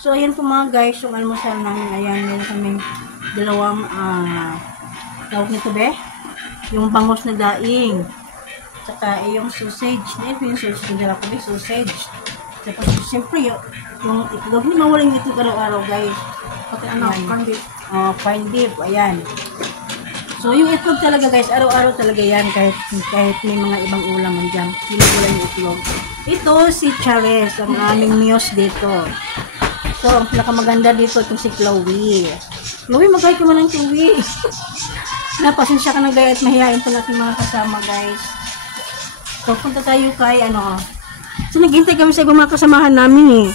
So, ayan po mga guys, yung almusal namin. Ayan, meron kaming dalawang, tawag nito be? Yung bangos na daing. Tsaka yung sausage. Ito yung sausage. Hindi lang kami sausage. Tapos, siyempre, yung itlog. Hindi mawalang itlog araw-araw, guys. Pati ano, corn beef. Corn beef. Ayan. So, yung itlog talaga, guys, araw-araw talaga yan. Kahit may mga ibang ulam man dyan. Pinugulan yung itlog. Ito, si Chares. Ang aming muse dito. So, ang pinakamaganda dito, itong si Chloe. Chloe, magkaya ka man ng Chloe. Napasensya ka na, guys, at mahihain po natin mga kasama, guys. So, punta tayo kay, so, naghintay kami sa ibang mga kasamahan namin,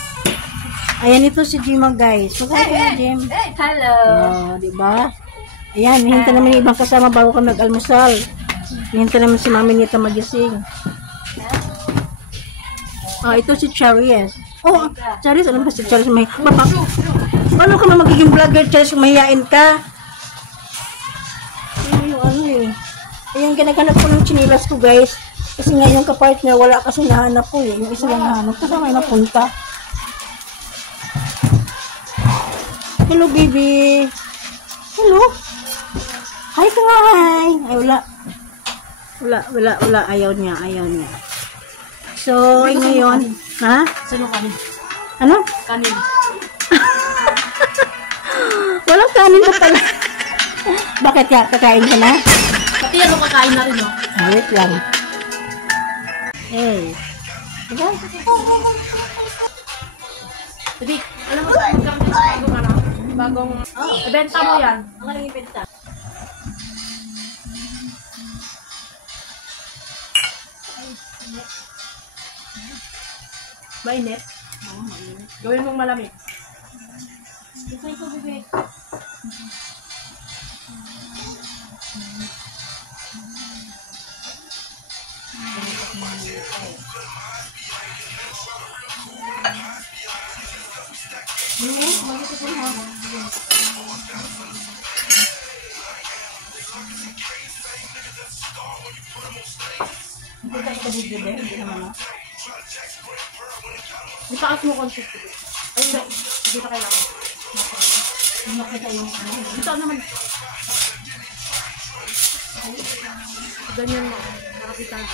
Ayan, ito si Jima, guys. So, kaya ka na, Jim. Hello! Diba? Ayan, hihintay naman yung ibang kasama bago kami nag-almusal. Hihintay naman si Mami Nita magising. Ito si Charis. Charis, ano ba si Charis? Paano ka na magiging vlogger, Charis, kung mahihain ka? Ayan, ganaganap ko ng chinilas ko, guys. Kasi nga yung kapartner, wala kasi nahanap ko, Yung isa lang nahanap. Kasi may napunta. Hello, baby. Hello. Hi ka nga, hi. Ay, wala. Ayaw niya. So, ngayon, ha? Sino kanin? Ano? Kanin. Walang kanin na pala. Bakit ya? Kakain ka na? Pati ano kakain na rin, no? Wait lang. Hey. Diba? Sabi, alam mo sa bagong ibenta mo yan. Ang aling ibenta. Mainit. Gawin mong malamig. Ito, bibig. Hindi tayo ka bibig, hindi naman Itaas mo konti. Ay, hindi na kailangan. Makita yung Ito naman. Ganyan mo. Nakapitan.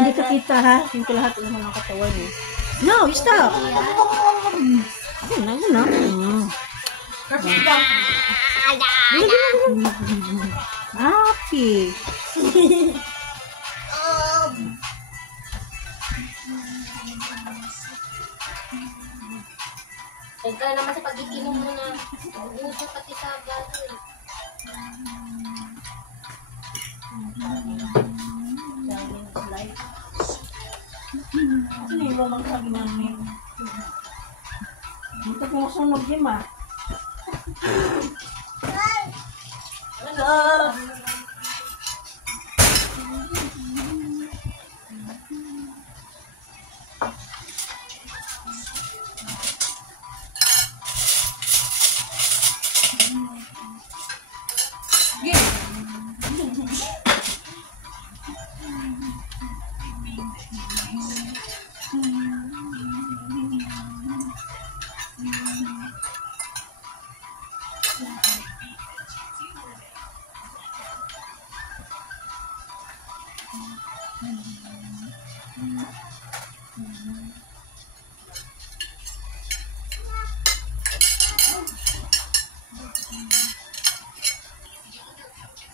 Hindi ka kita, ha? Hindi lahat ng mga katawan, No, stop! Ano? Happy! Ika naman sa pag-iinom mo na uso pati sa baso. Ano yung babang sabi namin? Dito po sunog din, ma. Hello!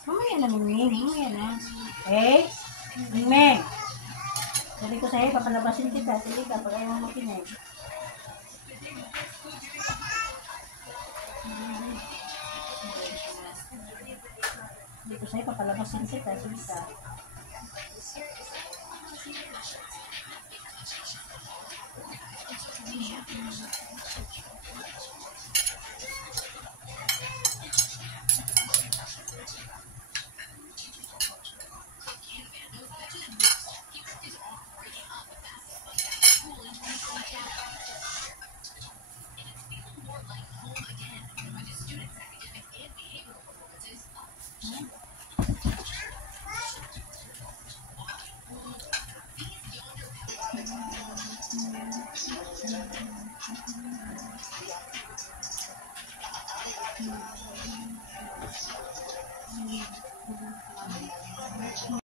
Mamaya na, Ming. Mamaya na. Eh? Ming. Sabi ko sa'yo, papalabasin kita. Sige ka, pag ayaw mo makinig. Sabi ko sa'yo, papalabasin kita. Sige ka.